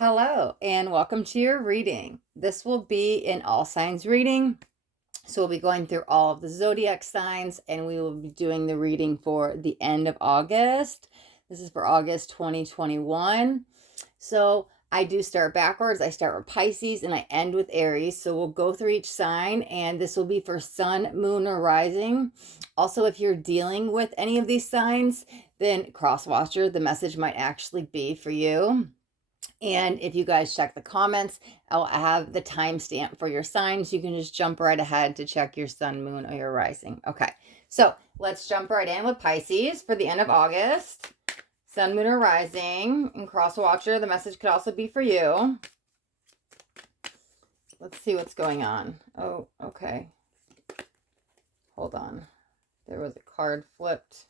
Hello, and welcome to your reading. This will be an all signs reading. So we'll be going through all of the zodiac signs, and we will be doing the reading for the end of August. This is for August 2021. So I do start backwards. I start with Pisces and I end with Aries. So we'll go through each sign, and this will be for sun, moon, or rising. Also, if you're dealing with any of these signs, then cross watcher, the message might actually be for you. And if you guys check the comments, I'll have the timestamp for your signs. You can just jump right ahead to check your sun, moon, or your rising. Okay, so let's jump right in with Pisces for the end of August. Sun, moon, or rising. And cross watcher, the message could also be for you. Let's see what's going on. Oh, okay. Hold on. There was a card flipped.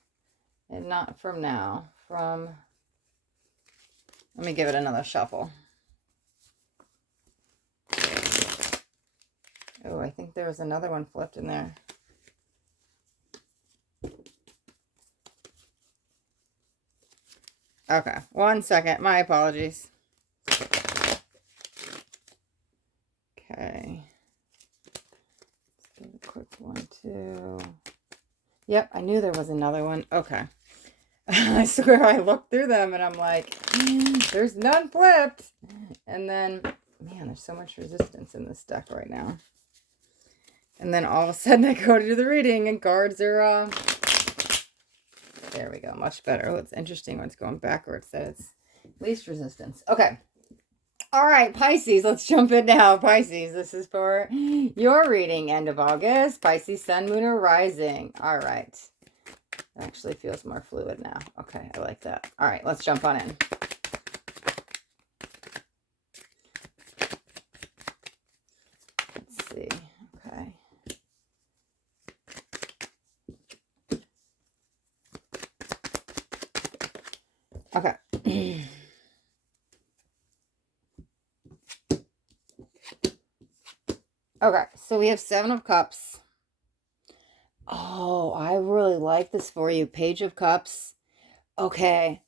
And not from now. From... Let me give it another shuffle. Oh, I think there was another one flipped in there. Okay, 1 second. My apologies. Okay. Let's do a quick one, too. Yep, I knew there was another one. Okay. I swear I looked through them and I'm like, there's none flipped. And then, man, there's so much resistance in this deck right now. And then all of a sudden I go to do the reading and cards are, there we go, much better. Oh, it's interesting when it's going backwards that it's least resistance. Okay. All right, Pisces, let's jump in now. Pisces, this is for your reading, end of August. Pisces, sun, moon, or rising. All right. Actually feels more fluid now. Okay, I like that. All right, let's jump on in. Let's see. Okay. Okay. Okay, so we have 7 of Cups. Oh, I really like this for you. Page of Cups. Okay.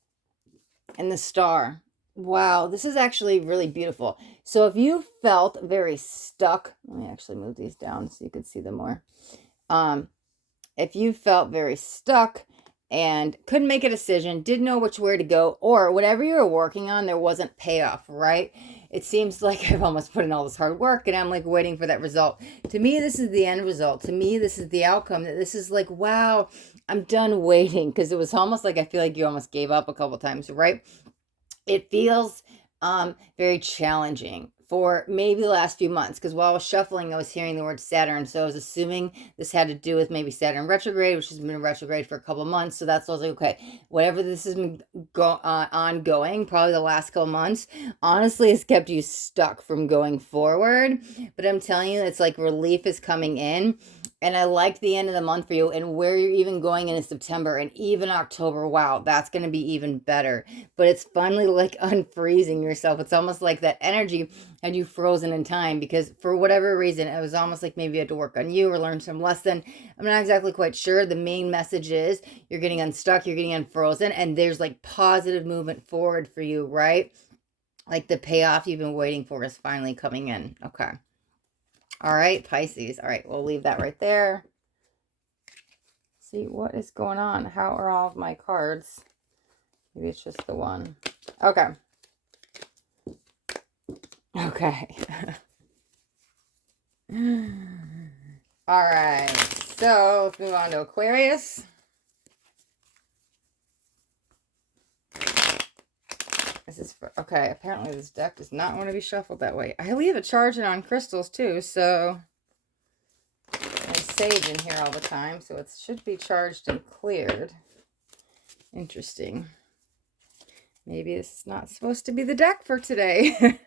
And the Star. Wow, this is actually really beautiful. So if you felt very stuck, let me actually move these down so you could see them more. If you felt very stuck and couldn't make a decision, didn't know which way to go, or whatever you were working on, there wasn't payoff, right? It seems like I've almost put in all this hard work and I'm like waiting for that result. To me, this is the end result. To me, this is the outcome. That this is like, wow, I'm done waiting, because it was almost like I feel like you almost gave up a couple times, right? It feels very challenging for maybe the last few months, because while I was shuffling, I was hearing the word Saturn. So I was assuming this had to do with maybe Saturn retrograde, which has been retrograde for a couple of months. So that's, I was like, okay, whatever this has been ongoing, probably the last couple of months, honestly, has kept you stuck from going forward. But I'm telling you, it's like relief is coming in. And I like the end of the month for you, and where you're even going into September and even October. Wow, that's going to be even better. But it's finally like unfreezing yourself. It's almost like that energy had you frozen in time, because for whatever reason, it was almost like maybe you had to work on you or learn some lesson. I'm not exactly quite sure. The main message is you're getting unstuck, you're getting unfrozen, and there's like positive movement forward for you, right? Like the payoff you've been waiting for is finally coming in. Okay. All right, Pisces. All right, we'll leave that right there. See what is going on. How are all of my cards? Maybe it's just the one. Okay. Okay. All right. So let's move on to Aquarius. This is for, okay, apparently this deck does not want to be shuffled that way. I leave it charging on crystals too, so I sage in here all the time, so it should be charged and cleared. Interesting. Maybe this is not supposed to be the deck for today.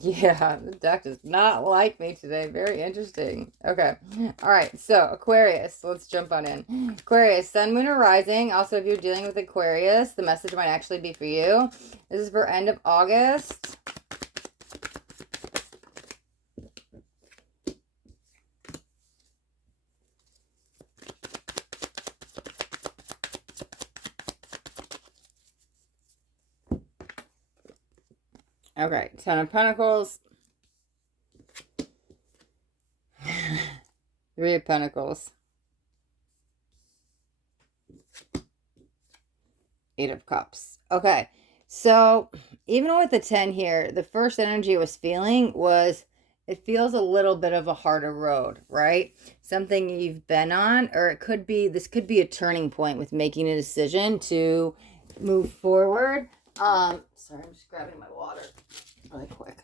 Yeah, the deck does not like me today. Very interesting. Okay. All right. So, Aquarius. Let's jump on in. Aquarius, sun, moon, or rising. Also, if you're dealing with Aquarius, the message might actually be for you. This is for end of August. Okay, Ten of Pentacles. Three of Pentacles. Eight of Cups. Okay, so even with the 10 here, the first energy I was feeling was it feels a little bit of a harder road, right? Something you've been on, or it could be, this could be a turning point with making a decision to move forward. Sorry, I'm just grabbing my water really quick.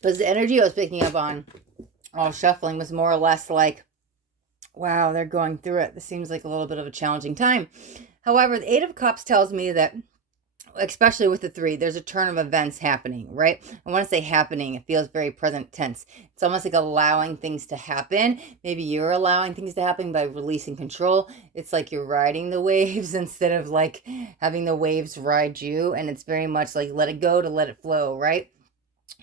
Because the energy I was picking up on all shuffling was more or less like, wow, they're going through it. This seems like a little bit of a challenging time. However, the Eight of Cups tells me that, especially with the 3, there's a turn of events happening, right? I want to say happening. It feels very present tense. It's almost like allowing things to happen. Maybe you're allowing things to happen by releasing control. It's like you're riding the waves instead of like having the waves ride you. And it's very much like let it go to let it flow, right?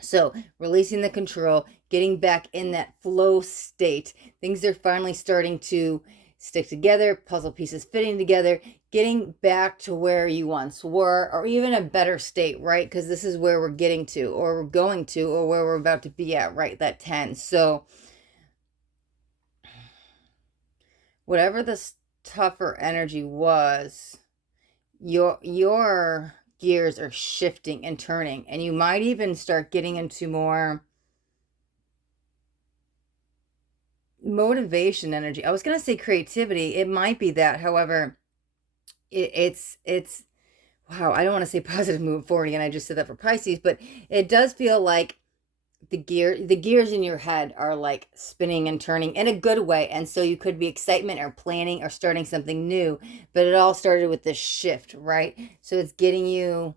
So releasing the control, getting back in that flow state. Things are finally starting to stick together, puzzle pieces fitting together, getting back to where you once were, or even a better state, right? Because this is where we're getting to, or we're going to, or where we're about to be at, right? That 10. So whatever this tougher energy was, your gears are shifting and turning, and you might even start getting into more motivation energy. I was going to say creativity. It might be that. However, it's wow, I don't want to say positive move forward again. I just said that for Pisces, but it does feel like the gears in your head are like spinning and turning in a good way. And so you could be excitement or planning or starting something new, but it all started with this shift, right? So it's getting you,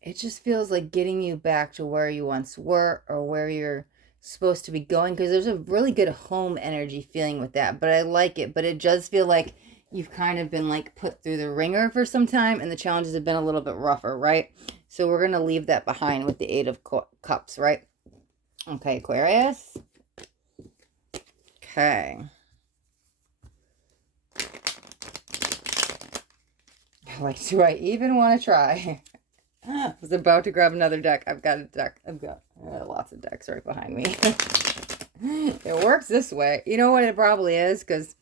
it just feels like getting you back to where you once were, or where you're supposed to be going, because there's a really good home energy feeling with that. But I like it, but it does feel like you've kind of been like put through the ringer for some time, and the challenges have been a little bit rougher, right? So we're going to leave that behind with the Eight of Cups, right? Okay, Aquarius. Okay. Like, do I even want to try? I was about to grab another deck. I've got a deck. I've got lots of decks right behind me. It works this way. You know what it probably is? Because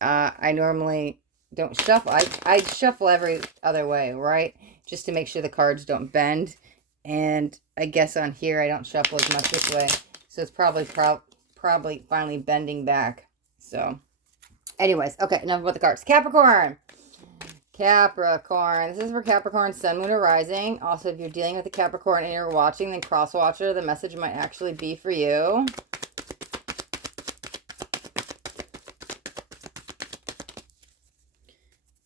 I normally don't shuffle. I shuffle every other way, right? Just to make sure the cards don't bend. And I guess on here I don't shuffle as much this way. So it's probably finally bending back. So anyways, okay, enough about the cards. Capricorn. Capricorn. This is for Capricorn, Sun, Moon, or Rising. Also, if you're dealing with a Capricorn and you're watching, then cross-watcher, the message might actually be for you.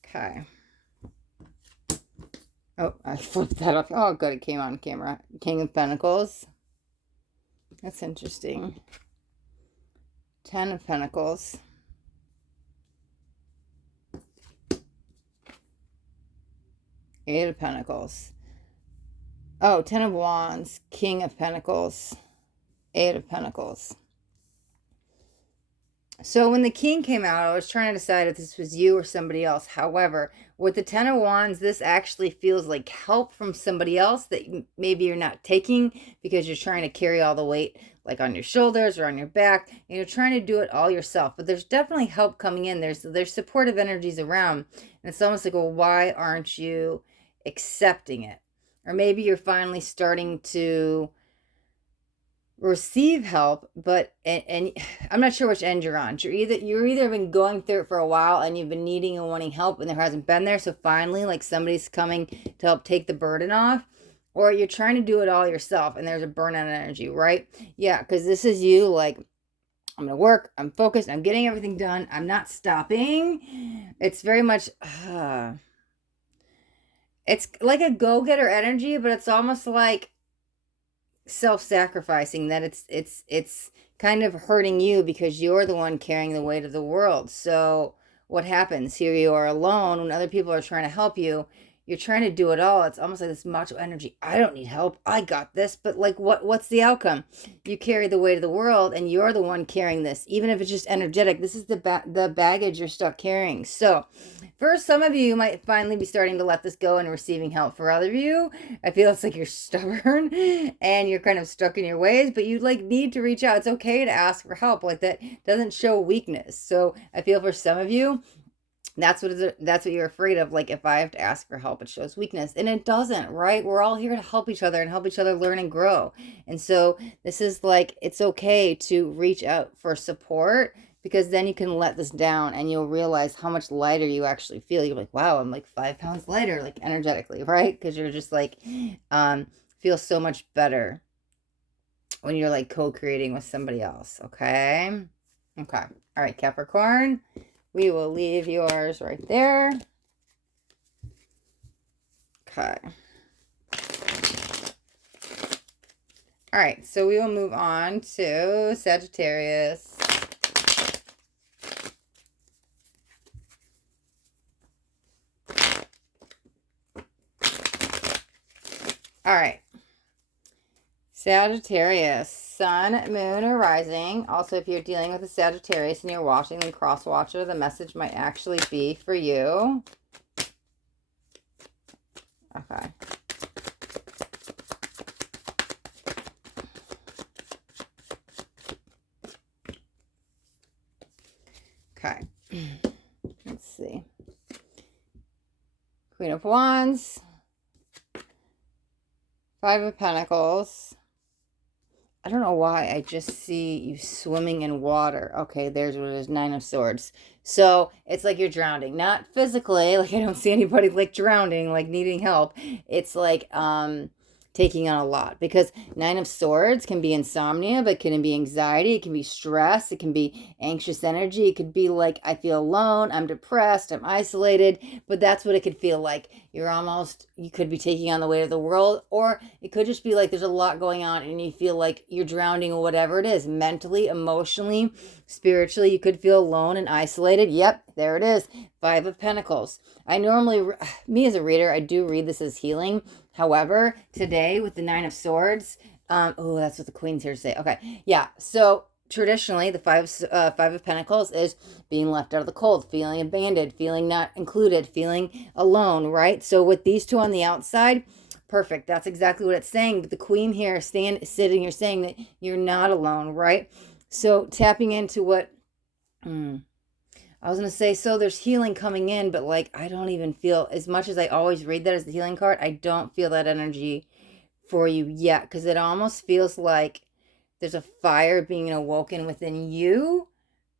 Okay. Oh, I flipped that off. Oh, good. It came on camera. King of Pentacles. That's interesting. 10 of Pentacles. Eight of Pentacles. Oh, 10 of Wands. King of Pentacles. Eight of Pentacles. So when the King came out, I was trying to decide if this was you or somebody else. However, with the 10 of Wands, this actually feels like help from somebody else that maybe you're not taking because you're trying to carry all the weight like on your shoulders or on your back. And you're trying to do it all yourself. But there's definitely help coming in. There's supportive energies around. And it's almost like, well, why aren't you accepting it? Or maybe you're finally starting to receive help, but and I'm not sure which end you're on. You're either been going through it for a while and you've been needing and wanting help and there hasn't been there, so finally like somebody's coming to help take the burden off, or you're trying to do it all yourself and there's a burnout energy, right? Yeah, because this is you like, I'm gonna work, I'm focused, I'm getting everything done, I'm not stopping. It's very much it's like a go-getter energy, but it's almost like self-sacrificing, that it's kind of hurting you because you're the one carrying the weight of the world. So what happens here? You are alone when other people are trying to help you. you're trying to do it all. It's almost like this macho energy. I don't need help. I got this. But like, what's the outcome? You carry the weight of the world, and you're the one carrying this. Even if it's just energetic, this is the baggage you're stuck carrying. So for some of you, you might finally be starting to let this go and receiving help. For other of you, I feel it's like you're stubborn and you're kind of stuck in your ways, but you like need to reach out. It's okay to ask for help. Like, that doesn't show weakness. So I feel for some of you, that's what you're afraid of. Like, if I have to ask for help, it shows weakness, and it doesn't, right? We're all here to help each other and help each other learn and grow. And so this is like, it's okay to reach out for support, because then you can let this down and you'll realize how much lighter you actually feel. You're like, wow, I'm like 5 pounds lighter, like energetically, right? Because you're just like, feel so much better when you're like co-creating with somebody else. Okay. All right, Capricorn, we will leave yours right there. Okay. All right, so we will move on to Sagittarius. All right. Sagittarius, sun, moon, or rising. Also, if you're dealing with a Sagittarius and you're watching, then cross watcher, the message might actually be for you. Okay. Okay. Let's see. Queen of Wands. 5 of Pentacles. I don't know why I just see you swimming in water. Okay, there's what it is. 9 of Swords. So it's like you're drowning. Not physically. Like, I don't see anybody like drowning, like needing help. It's like taking on a lot, because 9 of Swords can be insomnia, but it can be anxiety, it can be stress, it can be anxious energy, it could be like, I feel alone, I'm depressed, I'm isolated. But that's what it could feel like. You could be taking on the weight of the world, or it could just be like there's a lot going on and you feel like you're drowning, or whatever it is, mentally, emotionally, spiritually. You could feel alone and isolated. Yep, there it is. 5 of Pentacles. I normally, me as a reader, I do read this as healing. However, today with the 9 of Swords, oh, that's what the Queen's here to say. Okay, yeah. So traditionally, the 5 of Pentacles is being left out of the cold, feeling abandoned, feeling not included, feeling alone, right? So with these two on the outside, perfect. That's exactly what it's saying. But the Queen here sitting here saying that you're not alone, right? So tapping into what... I was going to say, so there's healing coming in, but like, I don't even feel, as much as I always read that as the healing card, I don't feel that energy for you yet, because it almost feels like there's a fire being awoken within you,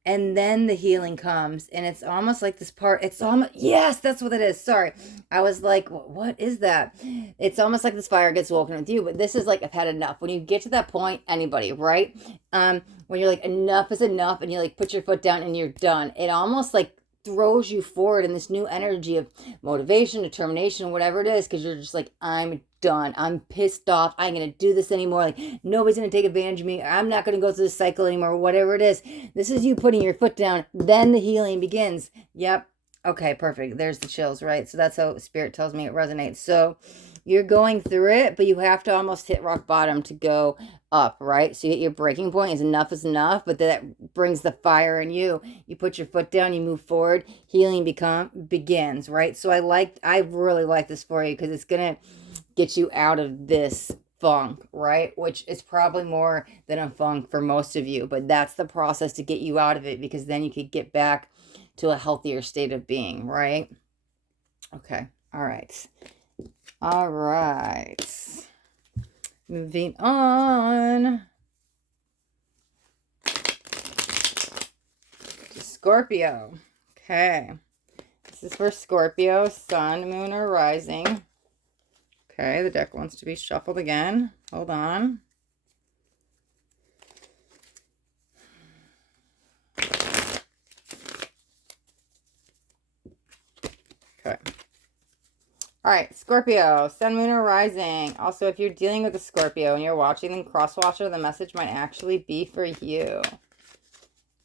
and then the healing comes, and it's almost like this part, it's almost, yes, that's what it is. Sorry. I was like, what is that? It's almost like this fire gets woken with you, but this is like, I've had enough. When you get to that point, anybody, right? When you're like, enough is enough, and you like put your foot down and you're done. It almost like throws you forward in this new energy of motivation, determination, whatever it is, because you're just like, I'm done. I'm pissed off. I ain't going to do this anymore. Like, nobody's going to take advantage of me. I'm not going to go through this cycle anymore, whatever it is. This is you putting your foot down. Then the healing begins. Yep. Okay, perfect. There's the chills, right? So that's how Spirit tells me it resonates. So you're going through it, but you have to almost hit rock bottom to go up, right? So you hit your breaking point, enough is enough, but that brings the fire in you. You put your foot down, you move forward, healing begins, right? So I really like this for you, because it's going to get you out of this funk, right? Which is probably more than a funk for most of you, but that's the process to get you out of it, because then you could get back to a healthier state of being, right? Okay. All right. Moving on to Scorpio. Okay. This is for Scorpio, sun, moon, or rising. Okay, the deck wants to be shuffled again. Hold on. Okay. All right, Scorpio, sun, moon, or rising. Also, if you're dealing with a Scorpio and you're watching, then cross watcher, the message might actually be for you.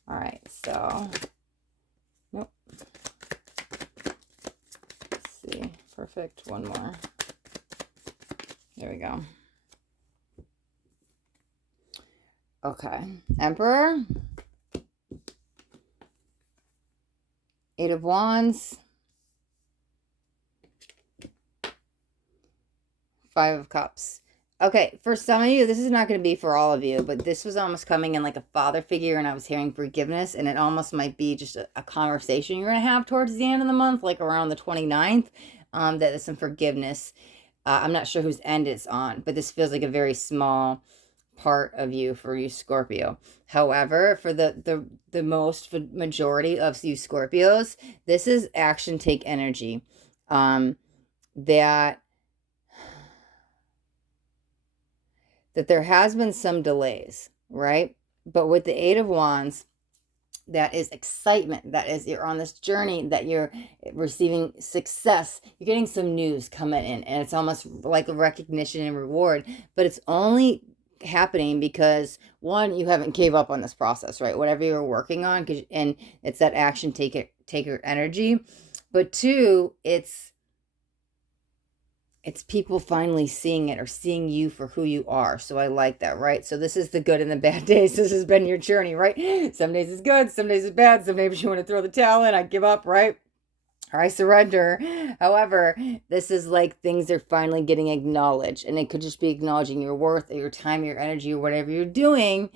All right, so, nope. Let's see, for Perfect. One more. There we go. Okay. Emperor. Eight of Wands. Five of Cups. Okay, for some of you, this is not going to be for all of you, but this was almost coming in like a father figure, and I was hearing forgiveness, and it almost might be just a conversation you're going to have towards the end of the month, like around the 29th, that is some forgiveness. I'm not sure whose end it's on, but this feels like a very small part of you for you Scorpio. However, for the majority of you Scorpios, this is action take energy. That there has been some delays, right? But with the Eight of Wands, that is excitement. That is, you're on this journey, that you're receiving success. You're getting some news coming in, and it's almost like a recognition and reward. But it's only happening because, one, you haven't gave up on this process, right? Whatever you're working on, and it's that action taker energy. But two, it's people finally seeing it, or seeing you for who you are. So I like that, right? So this is the good and the bad days. This has been your journey, right? Some days it's good, some days it's bad. Some days you want to throw the towel in, I give up, right? Or I surrender. However, this is like things are finally getting acknowledged. And it could just be acknowledging your worth, or your time, your energy, or whatever you're doing,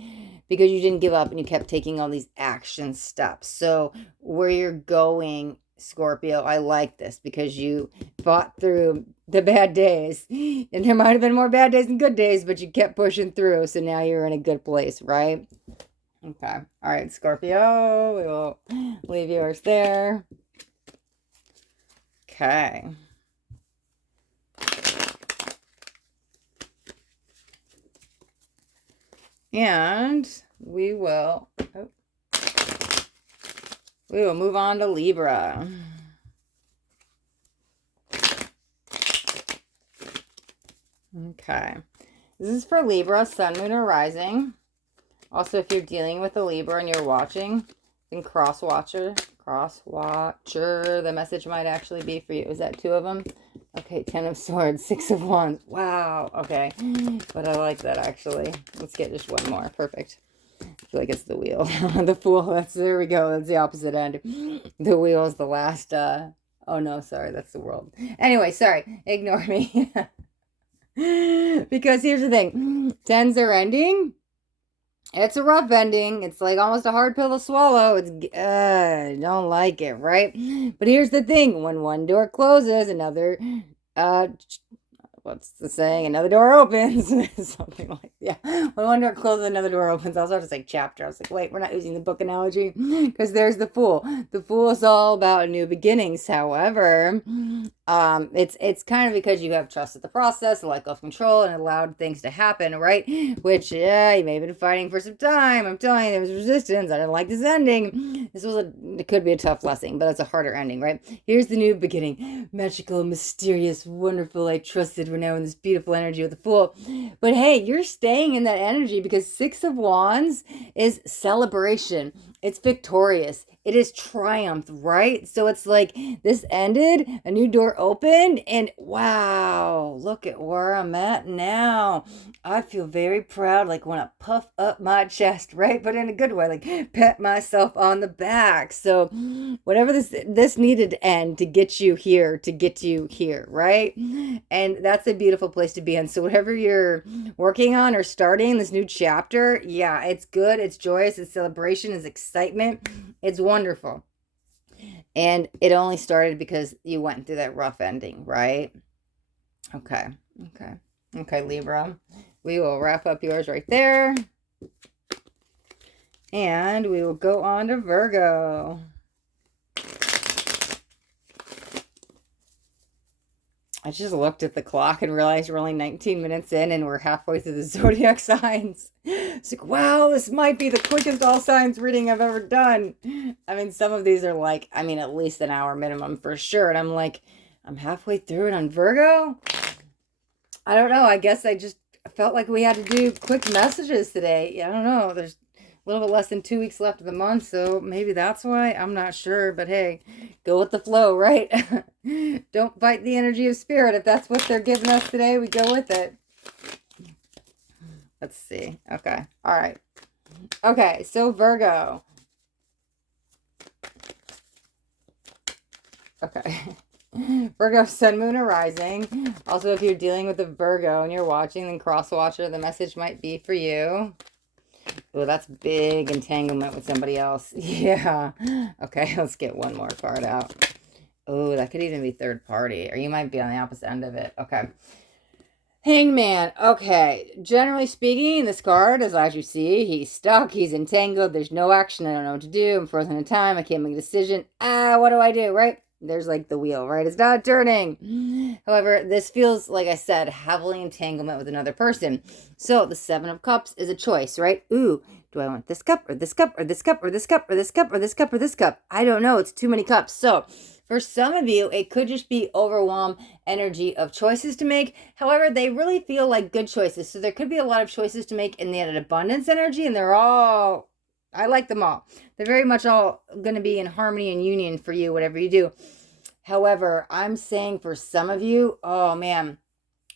because you didn't give up and you kept taking all these action steps. So where you're going, Scorpio, I like this, because you fought through the bad days, and there might have been more bad days than good days, but you kept pushing through, so now you're in a good place, right? Okay. All right, Scorpio, we will leave yours there. Okay. And we will move on to Libra. Okay. This is for Libra, Sun, Moon, or Rising. Also, if you're dealing with a Libra and you're watching, then cross-watcher, the message might actually be for you. Is that two of them? Okay, 10 of Swords, 6 of Wands. Wow, okay. But I like that, actually. Let's get just one more. Perfect. I feel like it's the Wheel. The Fool. There we go. That's the opposite end. The Wheel is the last, oh no, sorry. That's the World. Anyway, sorry. Ignore me. Because here's the thing. 10s are ending. It's a rough ending. It's like almost a hard pill to swallow. It's, I don't like it, right? But here's the thing. When one door closes, another, what's the saying? Another door opens. Something like, yeah. When one door closes, another door opens. I was about to say chapter. I was like, wait, we're not using the book analogy, because there's the Fool. The Fool is all about new beginnings. However, it's kind of because you have trusted the process, let go of control, and allowed things to happen, right? Which, yeah, you may have been fighting for some time. I'm telling you, there was resistance. I didn't like this ending. It could be a tough lesson, but it's a harder ending, right? Here's the new beginning. Magical, mysterious, wonderful. I trusted. We're now in this beautiful energy with the Fool. But hey, you're staying in that energy, because 6 of Wands is celebration. It's victorious. It is triumph, right? So it's like this ended, a new door opened, and wow, look at where I'm at now. I feel very proud, like want to puff up my chest, right? But in a good way, like pat myself on the back. So whatever this needed to end to get you here, right? And that's a beautiful place to be in. So whatever you're working on or starting this new chapter, yeah, it's good, it's joyous, it's celebration, it's excitement, it's wonderful. And it only started because you went through that rough ending, right? Okay, Libra. We will wrap up yours right there. And we will go on to Virgo. I just looked at the clock and realized we're only 19 minutes in, and we're halfway through the Zodiac signs. It's like, wow, this might be the quickest all signs reading I've ever done. I mean, some of these are like, I mean, at least an hour minimum for sure. And I'm like, I'm halfway through it on Virgo? I don't know. I guess I just felt like we had to do quick messages today. I don't know. little bit less than 2 weeks left of the month, so maybe that's why. I'm not sure, but hey, go with the flow, right? Don't fight the energy of spirit. If that's what they're giving us today, we go with it. Let's see. Okay. All right. Okay, so Virgo. Okay. Virgo, sun, moon, or rising. Also, if you're dealing with a Virgo and you're watching, then cross watcher, the message might be for you. Oh, that's big entanglement with somebody else. Yeah. Okay, let's get one more card out. Oh, that could even be third party, or you might be on the opposite end of it. Okay. Hangman. Okay. Generally speaking, this card is, as you see, he's stuck. He's entangled. There's no action. I don't know what to do. I'm frozen in time. I can't make a decision. What do I do, right? There's like the wheel, right? It's not turning. However, this feels, like I said, heavily entanglement with another person. So the Seven of Cups is a choice, right? Ooh, do I want this cup or this cup or this cup or this cup or this cup or this cup or this cup? I don't know. It's too many cups. So for some of you, it could just be overwhelm energy of choices to make. However, they really feel like good choices. So there could be a lot of choices to make in the abundance energy, and they're all, I like them all. They're very much all going to be in harmony and union for you, whatever you do. However, I'm saying for some of you, oh man,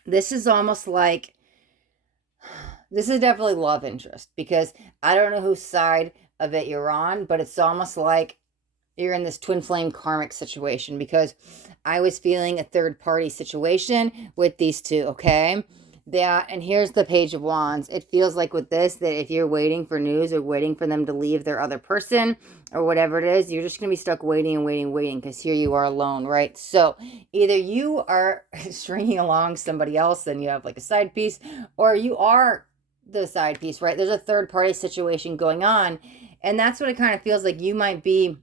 this is almost like, this is definitely love interest, because I don't know whose side of it you're on, but it's almost like you're in this twin flame karmic situation, because I was feeling a third party situation with these two, okay? And here's the Page of Wands. It feels like with this, that if you're waiting for news or waiting for them to leave their other person or whatever it is, you're just going to be stuck waiting and waiting, waiting, because here you are alone, right? So either you are stringing along somebody else and you have like a side piece, or you are the side piece, right? There's a third party situation going on, and that's what it kind of feels like. You might be,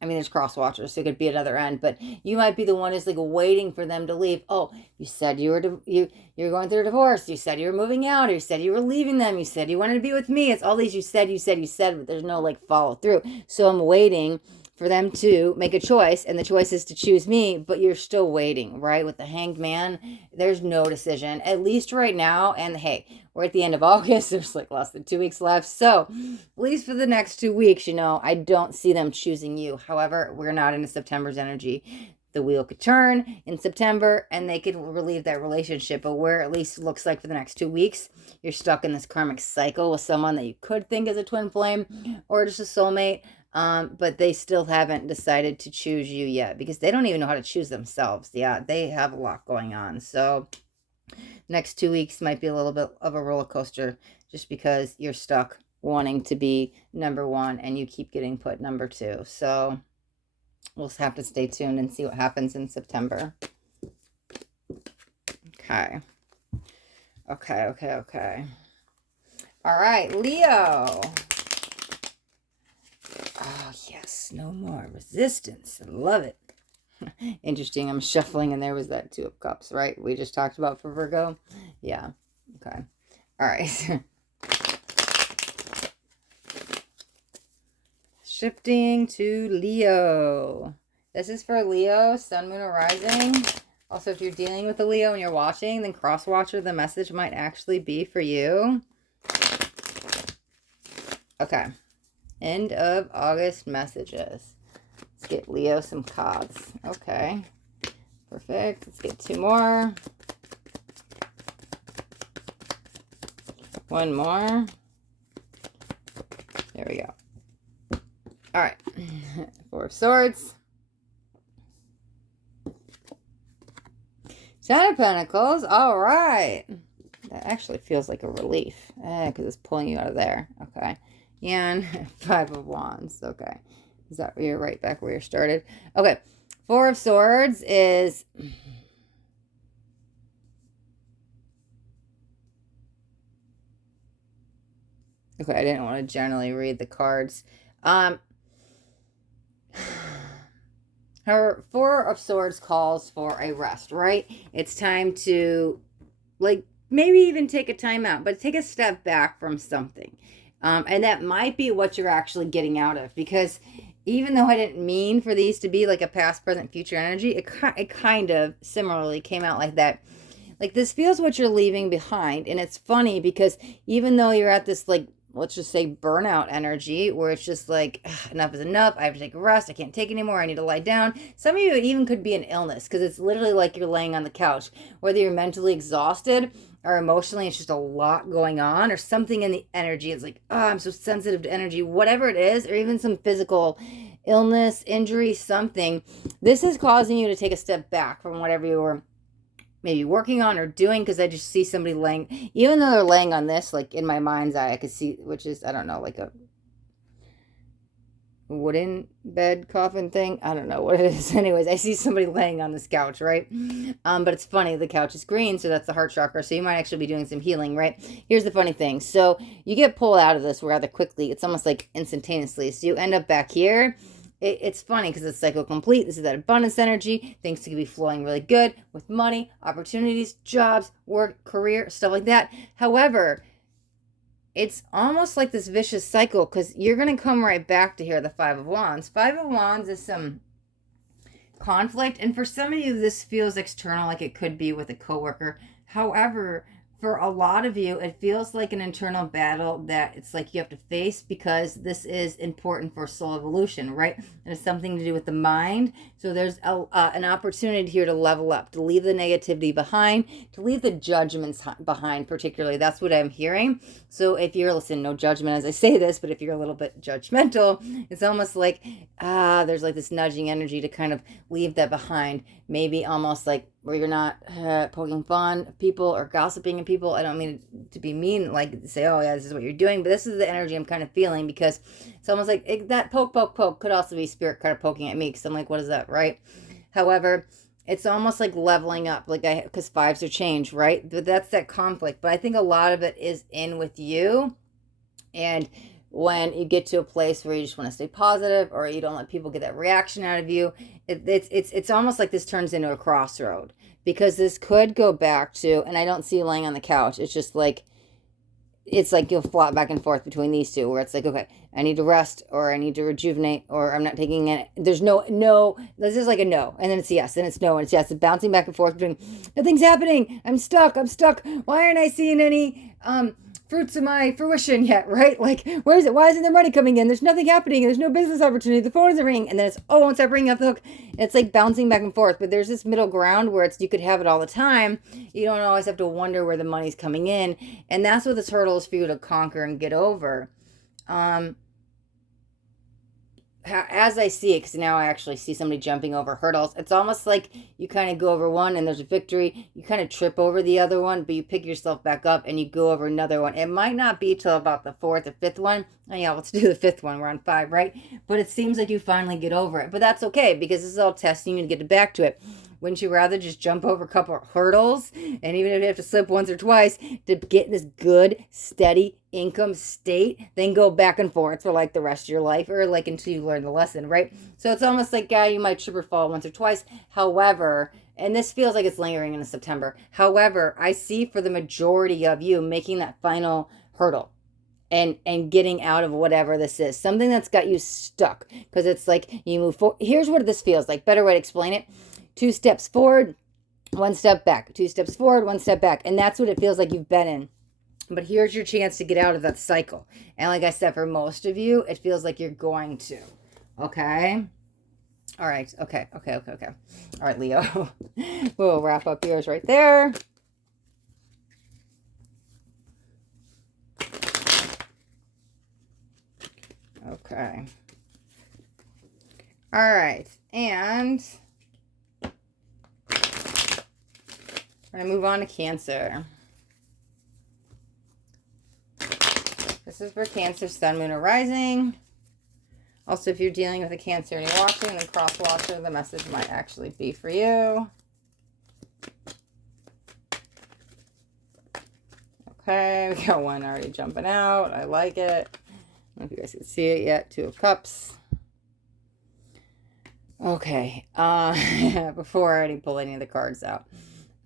I mean, there's cross watchers, so it could be another end, but you might be the one who's like waiting for them to leave. Oh, you said you're going through a divorce. You said you were moving out, or you said you were leaving them. You said you wanted to be with me. It's all these you said, but there's no like follow through. So I'm waiting for them to make a choice, and the choice is to choose me, but you're still waiting, right? With the Hanged Man, there's no decision, at least right now. And hey, we're at the end of August. There's like less than 2 weeks left. So at least for the next 2 weeks, I don't see them choosing you. However, we're not into September's energy. The wheel could turn in September and they could relieve that relationship. But where at least looks like for the next 2 weeks, you're stuck in this karmic cycle with someone that you could think is a twin flame or just a soulmate. But they still haven't decided to choose you yet, because they don't even know how to choose themselves. Yeah, they have a lot going on. So next 2 weeks might be a little bit of a roller coaster, just because you're stuck wanting to be number one and you keep getting put number two. So we'll just have to stay tuned and see what happens in September. Okay. All right, Leo. Oh, yes. No more resistance. I love it. Interesting. I'm shuffling and there was that Two of Cups, right? We just talked about for Virgo. Yeah. Okay. All right. Shifting to Leo. This is for Leo, Sun, Moon, or Rising. Also, if you're dealing with a Leo and you're watching, then cross watcher, the message might actually be for you. Okay. End of August messages. Let's get Leo some cards. Okay. Perfect. Let's get 2 more. 1 more. There we go. All right. 4 of Swords. 10 of Pentacles. All right. That actually feels like a relief, because it's pulling you out of there. Okay. And 5 of Wands. Okay. Is that where you're right back where you started? Okay. 4 of Swords is... Okay, I didn't want to generally read the cards. Her 4 of Swords calls for a rest, right? It's time to, like, maybe even take a time out, but take a step back from something. And that might be what you're actually getting out of, because even though I didn't mean for these to be like a past, present, future energy, it kind of similarly came out like that. Like, this feels what you're leaving behind. And it's funny because even though you're at this like let's just say burnout energy, where it's just like, enough is enough. I have to take a rest. I can't take anymore. I need to lie down. Some of you, it even could be an illness, because it's literally like you're laying on the couch, whether you're mentally exhausted or emotionally, it's just a lot going on, or something in the energy. It's like, oh, I'm so sensitive to energy, whatever it is, or even some physical illness, injury, something. This is causing you to take a step back from whatever you were maybe working on or doing, because I just see somebody laying, even though they're laying on this, like in my mind's eye, I could see, which is, I don't know, like a wooden bed coffin thing. I don't know what it is. Anyways, I see somebody laying on this couch, right? But it's funny, the couch is green, so that's the heart chakra, so you might actually be doing some healing, right? Here's the funny thing. So you get pulled out of this rather quickly. It's almost like instantaneously. So you end up back here. It's funny because it's cycle complete. This is that abundance energy. Things can be flowing really good with money, opportunities, jobs, work, career, stuff like that. However, it's almost like this vicious cycle, because you're going to come right back to here, the Five of Wands. Five of Wands is some conflict, and for some of you, this feels external, like it could be with a coworker. However, for a lot of you, it feels like an internal battle that it's like you have to face, because this is important for soul evolution, right? It has something to do with the mind. So there's an opportunity here to level up, to leave the negativity behind, to leave the judgments behind, particularly. That's what I'm hearing. So if you're, listen, no judgment as I say this, but if you're a little bit judgmental, it's almost like, there's like this nudging energy to kind of leave that behind. Maybe almost like where you're not poking fun at people or gossiping at people. I don't mean to be mean, like say, oh yeah, this is what you're doing, but this is the energy I'm kind of feeling, because it's almost like that poke could also be spirit kind of poking at me, because I'm like, what is that, right? However, it's almost like leveling up, like because fives are change, right? But that's that conflict. But I think a lot of it is in with you, and when you get to a place where you just want to stay positive, or you don't let people get that reaction out of you, it's almost like this turns into a crossroad, because this could go back to, and I don't see you laying on the couch, it's just like, it's like you'll flop back and forth between these two, where it's like, okay, I need to rest, or I need to rejuvenate, or I'm not taking it. There's no, this is like a no, and then it's yes, and it's no, and it's yes. It's bouncing back and forth between, nothing's happening, I'm stuck. Why aren't I seeing any fruits of my fruition yet, right? Like, where is it? Why isn't there money coming in? There's nothing happening. There's no business opportunity. The phone isn't ringing. And then it's, oh, once I bring up the hook, it's like bouncing back and forth. But there's this middle ground where it's, you could have it all the time. You don't always have to wonder where the money's coming in. And that's what this hurdle is for you to conquer and get over. As I see it, because now I actually see somebody jumping over hurdles, it's almost like you kind of go over one and there's a victory, you kind of trip over the other one, but you pick yourself back up and you go over another one. It might not be till about the fourth or fifth one. Oh yeah, let's do the fifth one, we're on 5, right? But it seems like you finally get over it, but that's okay, because this is all testing you to get back to it. Wouldn't you rather just jump over a couple of hurdles, and even if you have to slip once or twice, to get in this good, steady income state, then go back and forth for like the rest of your life, or like until you learn the lesson, right? So it's almost like, you might trip or fall once or twice. However, and this feels like it's lingering into September. However, I see for the majority of you making that final hurdle and getting out of whatever this is, something that's got you stuck, because it's like you move forward. Here's what this feels like. Better way to explain it. 2 steps forward, 1 step back. 2 steps forward, 1 step back. And that's what it feels like you've been in. But here's your chance to get out of that cycle. And like I said, for most of you, it feels like you're going to. Okay? All right. Okay. All right, Leo. We'll wrap up yours right there. Okay. All right. And we're going to move on to Cancer. This is for Cancer, Sun, Moon, or Rising. Also, if you're dealing with a Cancer and you're watching, then cross-watcher, the message might actually be for you. Okay, we got one already jumping out. I like it. I don't know if you guys can see it yet. 2 of Cups. Okay. Before I already pull any of the cards out,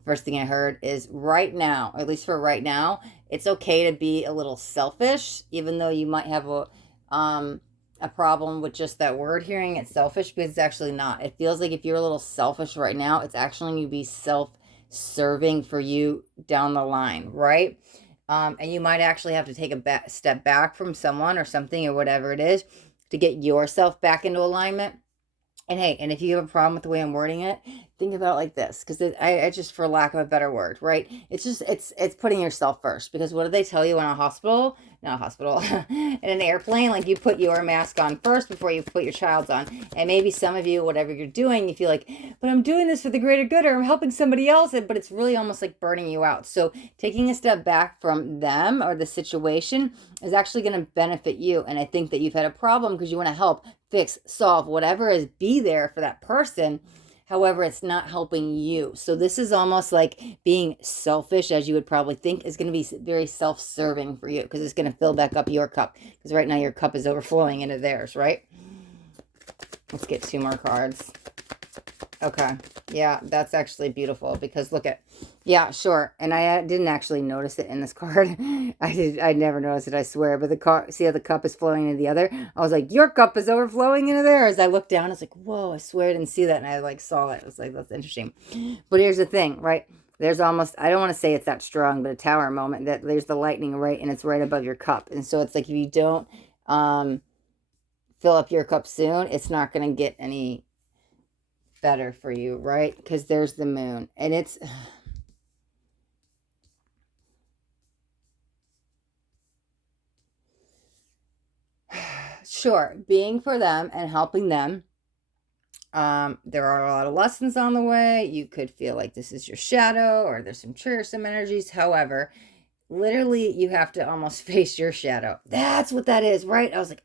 first thing I heard is right now, at least for right now, it's okay to be a little selfish, even though you might have a problem with just that word, hearing it selfish, because it's actually not. It feels like if you're a little selfish right now, it's actually going to be self-serving for you down the line, right? And you might actually have to take a step back from someone or something or whatever it is to get yourself back into alignment. And hey, and if you have a problem with the way I'm wording it, think about it like this, because I just, for lack of a better word, right? It's just, it's putting yourself first. Because what do they tell you in a hospital? Not a hospital, in an airplane, like you put your mask on first before you put your child's on. And maybe some of you, whatever you're doing, you feel like, but I'm doing this for the greater good, or I'm helping somebody else, but it's really almost like burning you out. So taking a step back from them or the situation is actually going to benefit you. And I think that you've had a problem because you want to help, fix, solve, whatever is, be there for that person. However, it's not helping you. So this is almost like being selfish, as you would probably think, is going to be very self-serving for you, because it's going to fill back up your cup, because right now your cup is overflowing into theirs, right? Let's get 2 more cards. Okay. Yeah, that's actually beautiful, because look at, yeah, sure. And I didn't actually notice it in this card. I never noticed it, I swear. But the card, see how the cup is flowing into the other? I was like, your cup is overflowing into there. As I looked down, I was like, whoa, I swear I didn't see that. And I like saw it. I was like, that's interesting. But here's the thing, right? There's almost, I don't want to say it's that strong, but a tower moment, that there's the lightning, right? And it's right above your cup. And so it's like, if you don't fill up your cup soon, it's not going to get any better for you, right? Because there's the moon. And it's... Sure, being for them and helping them. There are a lot of lessons on the way. You could feel like this is your shadow, or there's some cheersome energies. However, literally, you have to almost face your shadow. That's what that is, right? I was like,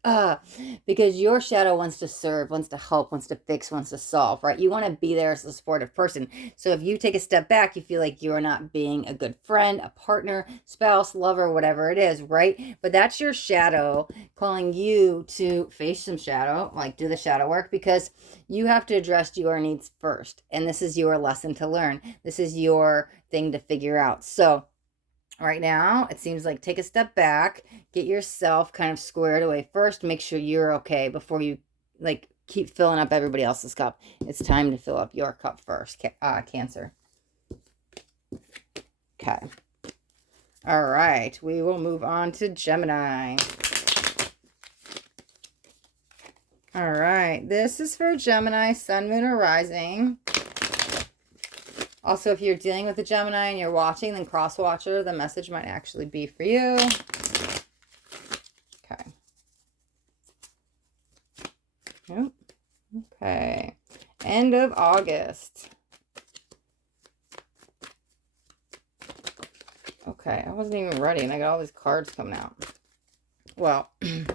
because your shadow wants to serve, wants to help, wants to fix, wants to solve, right? You want to be there as a supportive person. So if you take a step back, you feel like you're not being a good friend, a partner, spouse, lover, whatever it is, right? But that's your shadow calling you to face some shadow, like do the shadow work, because you have to address your needs first. And this is your lesson to learn. This is your thing to figure out. So right now, it seems like take a step back, get yourself kind of squared away first, make sure you're okay before you like keep filling up everybody else's cup. It's time to fill up your cup first, Cancer. Okay. All right, we will move on to Gemini. All right, this is for Gemini, Sun, Moon, or Rising. Also, if you're dealing with a Gemini and you're watching, then cross-watcher, the message might actually be for you. Okay. Yep. Okay. End of August. Okay, I wasn't even ready, and I got all these cards coming out. Well, here's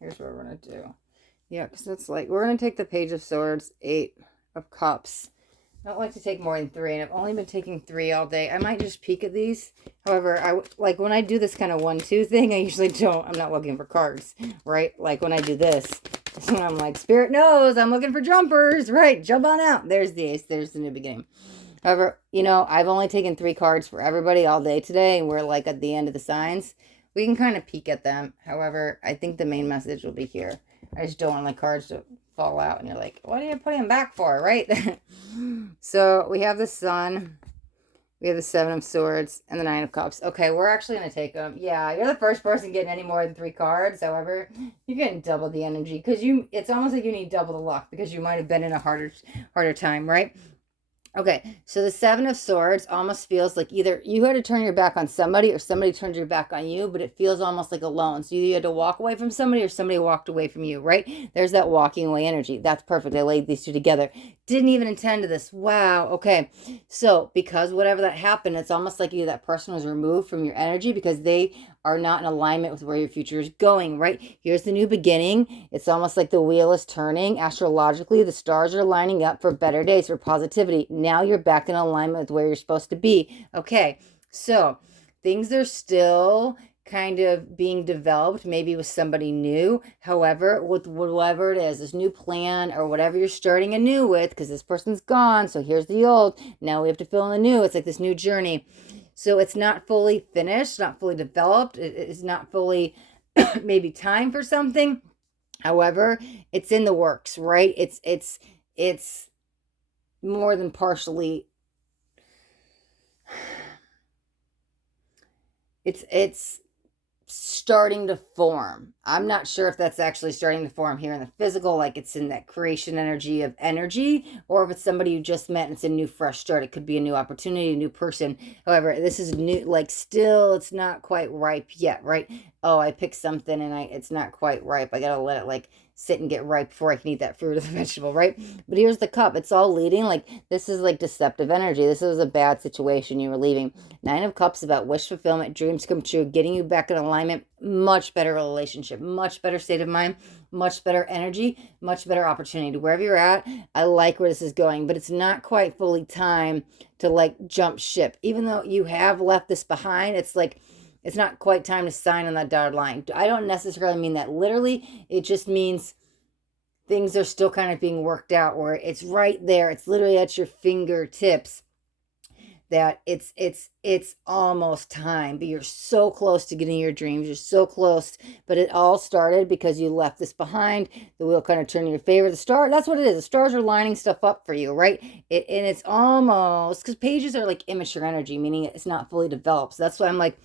what we're going to do. Yeah, because it's like, we're going to take the Page of Swords, 8 of Cups. I don't like to take more than 3, and I've only been taking 3 all day. I might just peek at these. However, like when I do this kind of 1-2 thing, I usually don't. I'm not looking for cards, right? Like when I do this, that's when I'm like, Spirit knows I'm looking for jumpers, right? Jump on out. There's the Ace. There's the new beginning. However, you know, I've only taken 3 cards for everybody all day today, and we're like at the end of the signs. We can kind of peek at them. However, I think the main message will be here. I just don't want the cards to fall out and you're like, what are you putting them back for, right? So we have the Sun, we have the 7 of Swords, and the 9 of Cups. Okay, we're actually going to take them. Yeah, you're the first person getting any more than 3 cards. However, you're getting double the energy, because it's almost like you need double the luck, because you might have been in a harder time, right? Okay, so the 7 of Swords almost feels like either you had to turn your back on somebody or somebody turned your back on you, but it feels almost like alone. So you had to walk away from somebody or somebody walked away from you, right? There's that walking away energy. That's perfect. I laid these 2 together. Didn't even intend to this. Wow. Okay. So because whatever that happened, it's almost like that person was removed from your energy because they are not in alignment with where your future is going, right? Here's the new beginning. It's almost like the wheel is turning. Astrologically, the stars are lining up for better days, for positivity. Now you're back in alignment with where you're supposed to be. Okay, so things are still kind of being developed, maybe with somebody new. However, with whatever it is, this new plan or whatever you're starting anew with, because this person's gone, so here's the old. Now we have to fill in the new. It's like this new journey. So it's not fully finished, not fully developed. It's not fully maybe time for something. However, it's in the works, right? It's more than partially It's starting to form. I'm not sure if that's actually starting to form here in the physical, like it's in that creation energy of energy, or if it's somebody you just met and it's a new fresh start. It could be a new opportunity, a new person. However, this is new, like still it's not quite ripe yet, right? Oh, I picked something and it's not quite ripe. I gotta let it like sit and get ripe before I can eat that fruit or the vegetable, right? But here's the cup. It's all leading. Like this is like deceptive energy. This was a bad situation you were leaving. Nine of Cups about wish fulfillment, dreams come true, getting you back in alignment, much better relationship, much better state of mind, much better energy, much better opportunity. Wherever you're at, I like where this is going, but it's not quite fully time to like jump ship. Even though you have left this behind, it's like, it's not quite time to sign on that dotted line. I don't necessarily mean that literally. It just means things are still kind of being worked out, where it's right there. It's literally at your fingertips that it's almost time, but you're so close to getting your dreams. You're so close, but it all started because you left this behind. The wheel kind of turned in your favor. The star, that's what it is. The stars are lining stuff up for you, right? And it's almost, because pages are like immature energy, meaning it's not fully developed. So that's why I'm like,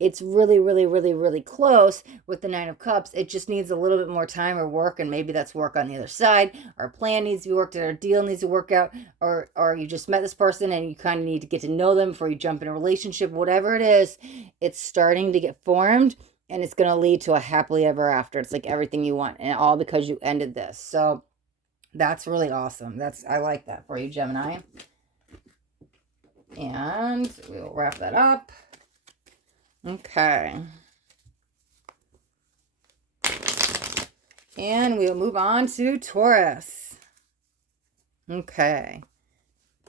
it's really, really, really, really close with the Nine of Cups. It just needs a little bit more time or work, and maybe that's work on the other side. Our plan needs to be worked out, our deal needs to work out, or you just met this person and you kind of need to get to know them before you jump in a relationship. Whatever it is, it's starting to get formed, and it's going to lead to a happily ever after. It's like everything you want, and all because you ended this. So that's really awesome. I like that for you, Gemini. And we'll wrap that up. Okay. And we'll move on to Taurus. Okay.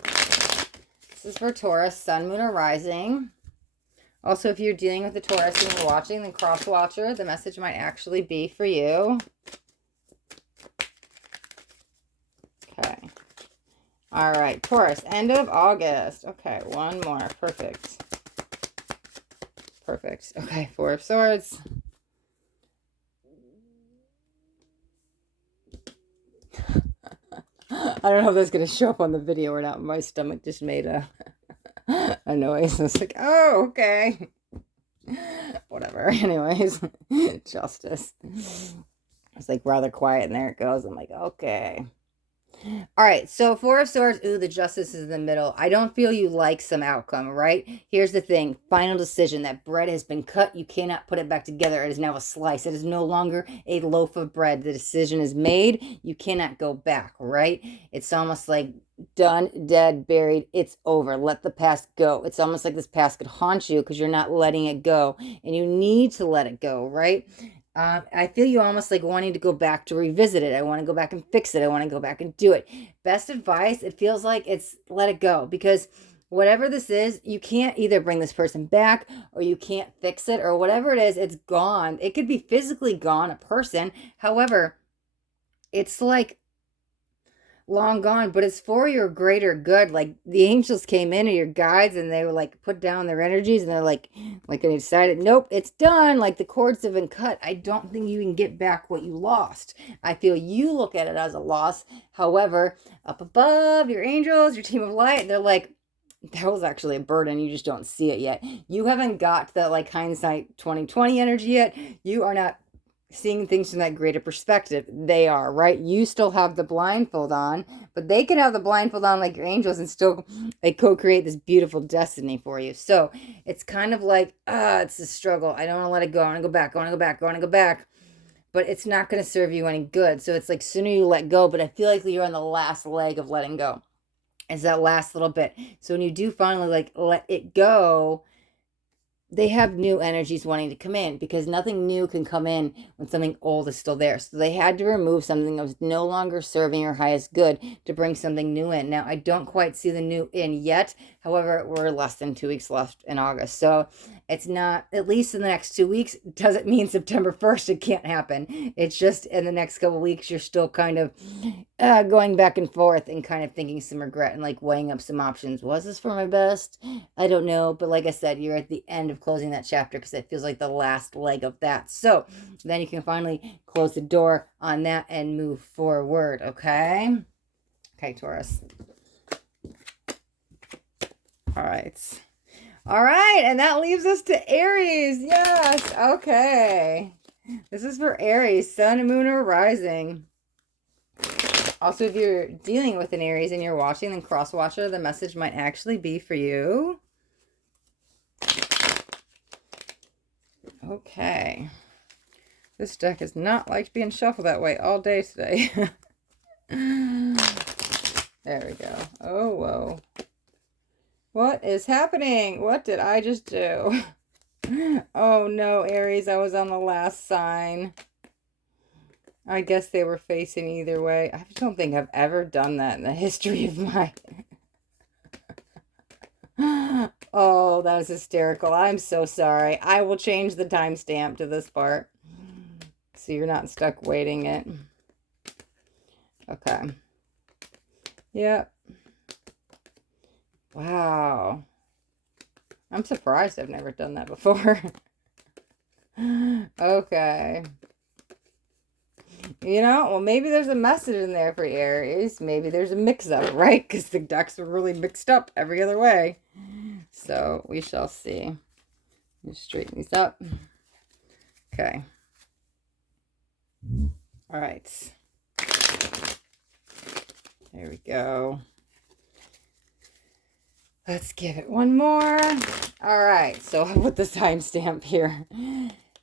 This is for Taurus, Sun, Moon, or Rising. Also, if you're dealing with the Taurus and you're watching, then cross watcher, the message might actually be for you. Okay. All right, Taurus, end of August. Okay, one more. Perfect. Perfect. Okay, Four of Swords. I don't know if that's going to show up on the video or not. My stomach just made a noise. I was like, oh, okay. Whatever. Anyways, Justice. It's like rather quiet, and there it goes. I'm like, okay. All right, so Four of Swords, ooh, the Justice is in the middle. I don't feel you like some outcome, right? Here's the thing, final decision. That bread has been cut. You cannot put it back together. It is now a slice. It is no longer a loaf of bread. The decision is made. You cannot go back, right? It's almost like done, dead, buried. It's over. Let the past go. It's almost like this past could haunt you because you're not letting it go, and you need to let it go, right? I feel you almost like wanting to go back to revisit it. I want to go back and fix it. I want to go back and do it. Best advice, it feels like it's let it go, because whatever this is, you can't either bring this person back or you can't fix it, or whatever it is, it's gone. It could be physically gone, a person. However, it's like long gone, but it's for your greater good. Like the angels came in, or your guides, and they were like put down their energies, and they're like and they decided, nope, it's done. Like the cords have been cut. I don't think you can get back what you lost. I feel you look at it as a loss. However, up above, your angels, your team of light, they're like, that was actually a burden. You just don't see it yet. You haven't got that like hindsight 2020 energy yet. You are not seeing things from that greater perspective. They are, right? You still have the blindfold on, but they can have the blindfold on like your angels and still like co-create this beautiful destiny for you. So it's kind of like, it's a struggle. I don't want to let it go. I want to go back. I want to go back. I want to go back. But it's not going to serve you any good. So it's like sooner you let go, but I feel like you're on the last leg of letting go. It's that last little bit. So when you do finally like let it go, they have new energies wanting to come in, because nothing new can come in when something old is still there. So they had to remove something that was no longer serving your highest good to bring something new in. Now, I don't quite see the new in yet. However, we're less than 2 weeks left in August. So it's not, at least in the next 2 weeks, doesn't mean September 1st it can't happen. It's just in the next couple of weeks, you're still kind of going back and forth and kind of thinking some regret and like weighing up some options. Was this for my best? I don't know. But like I said, you're at the end of closing that chapter, because it feels like the last leg of that. So then you can finally close the door on that and move forward. Okay. Okay, Taurus. All right. All right, and that leaves us to Aries. Yes, okay. This is for Aries, sun, moon, or rising. Also, if you're dealing with an Aries and you're watching, then cross-watcher, the message might actually be for you. Okay. This deck has not liked being shuffled that way all day today. There we go. Oh, whoa. What is happening? What did I just do? Oh, no, Aries. I was on the last sign. I guess they were facing either way. I don't think I've ever done that in the history of my... Oh, that was hysterical. I'm so sorry. I will change the timestamp to this part, so you're not stuck waiting it. Okay. Yep. Wow. I'm surprised I've never done that before. Okay. You know, well, maybe there's a message in there for Aries. Maybe there's a mix-up, right? Because the decks are really mixed up every other way. So we shall see. Just straighten these up. Okay. All right. There we go. Let's give it one more. All right. So I'll put the timestamp here.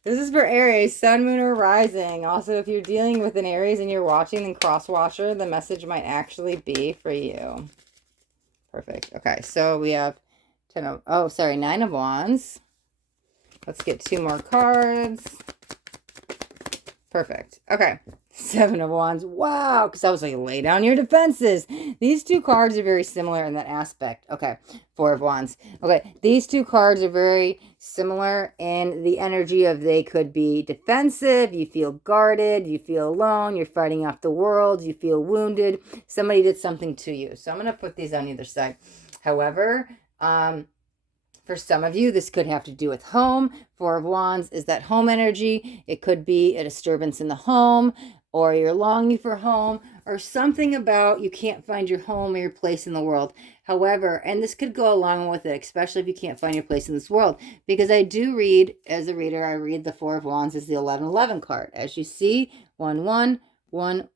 This is for Aries, sun, moon, or rising. Also, if you're dealing with an Aries and you're watching, then cross-watcher, the message might actually be for you. Perfect. Okay, so we have 9 of Wands. Let's get 2 more cards. Perfect. Okay, 7 of Wands. Wow, because I was like, lay down your defenses. These 2 cards are very similar in that aspect. Okay, 4 of Wands. Okay, these 2 cards are very similar in the energy of they could be defensive, you feel guarded, you feel alone, you're fighting off the world, you feel wounded, somebody did something to you. So I'm going to put these on either side. However, for some of you, this could have to do with home. 4 of Wands is that home energy. It could be a disturbance in the home, or you're longing for home, or something about you can't find your home or your place in the world. However, and this could go along with it, especially if you can't find your place in this world, because I do read, as a reader, I read the 4 of Wands as the 11-11 card. As you see, 1-1, 1-1,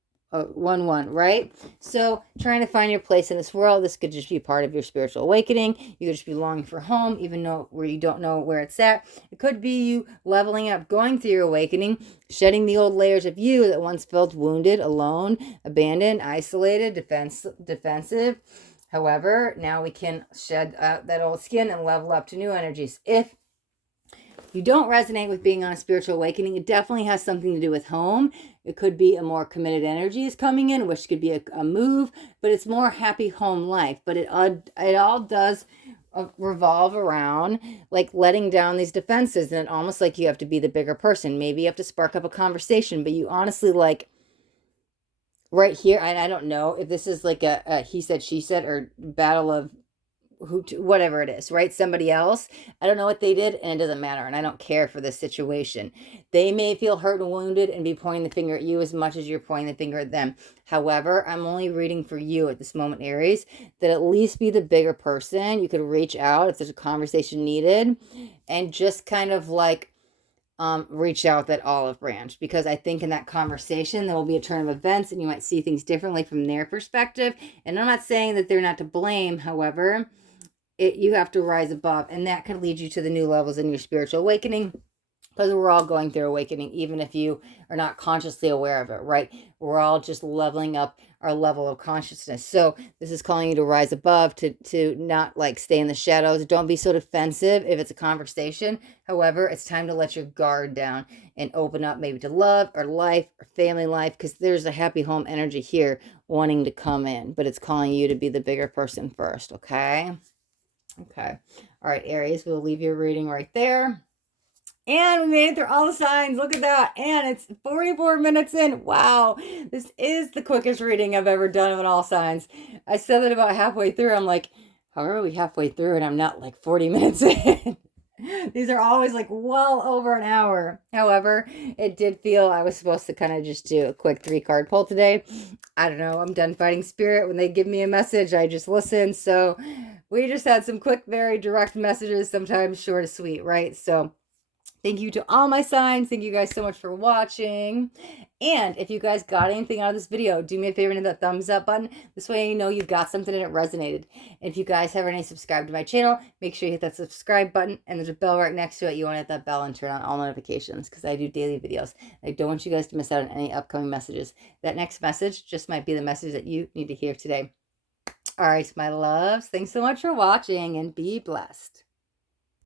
right? So trying to find your place in this world. This could just be part of your spiritual awakening. You could just be longing for home, even though where you don't know where it's at. It could be you leveling up, going through your awakening, shedding the old layers of you that once felt wounded, alone, abandoned, isolated, defensive. However, now we can shed that old skin and level up to new energies. If you don't resonate with being on a spiritual awakening, it definitely has something to do with home. It could be a more committed energy is coming in, which could be a move, but it's more happy home life. But it all does revolve around like letting down these defenses, and almost like you have to be the bigger person. Maybe you have to spark up a conversation, but you honestly like right here, and I don't know if this is like a he said, she said, or battle of whatever it is, right? Somebody else. I don't know what they did, and it doesn't matter, and I don't care for this situation. They may feel hurt and wounded and be pointing the finger at you as much as you're pointing the finger at them. However, I'm only reading for you at this moment, Aries, that at least be the bigger person. You could reach out if there's a conversation needed, and just kind of like reach out that olive branch, because I think in that conversation there will be a turn of events and you might see things differently from their perspective. And I'm not saying that they're not to blame. However, you have to rise above, and that can lead you to the new levels in your spiritual awakening, because we're all going through awakening, even if you are not consciously aware of it, right? We're all just leveling up our level of consciousness. So this is calling you to rise above, to not like stay in the shadows. Don't be so defensive if it's a conversation. However, it's time to let your guard down and open up maybe to love or life or family life, because there's a happy home energy here wanting to come in, but it's calling you to be the bigger person first, okay? Okay. All right, Aries, we'll leave your reading right there. And we made it through all the signs. Look at that. And it's 44 minutes in. Wow. This is the quickest reading I've ever done of all signs. I said that about halfway through. I'm like, how are we halfway through? And I'm not like 40 minutes in. These are always like well over an hour. However, it did feel I was supposed to kind of just do a quick 3-card pull today. I don't know. I'm done fighting spirit. When they give me a message, I just listen. So we just had some quick, very direct messages, sometimes short and sweet, right? So thank you to all my signs. Thank you guys so much for watching. And if you guys got anything out of this video, do me a favor and hit that thumbs up button. This way you know you got something and it resonated. And if you guys haven't already subscribed to my channel, make sure you hit that subscribe button. And there's a bell right next to it. You want to hit that bell and turn on all notifications because I do daily videos. I don't want you guys to miss out on any upcoming messages. That next message just might be the message that you need to hear today. All right, my loves. Thanks so much for watching and be blessed.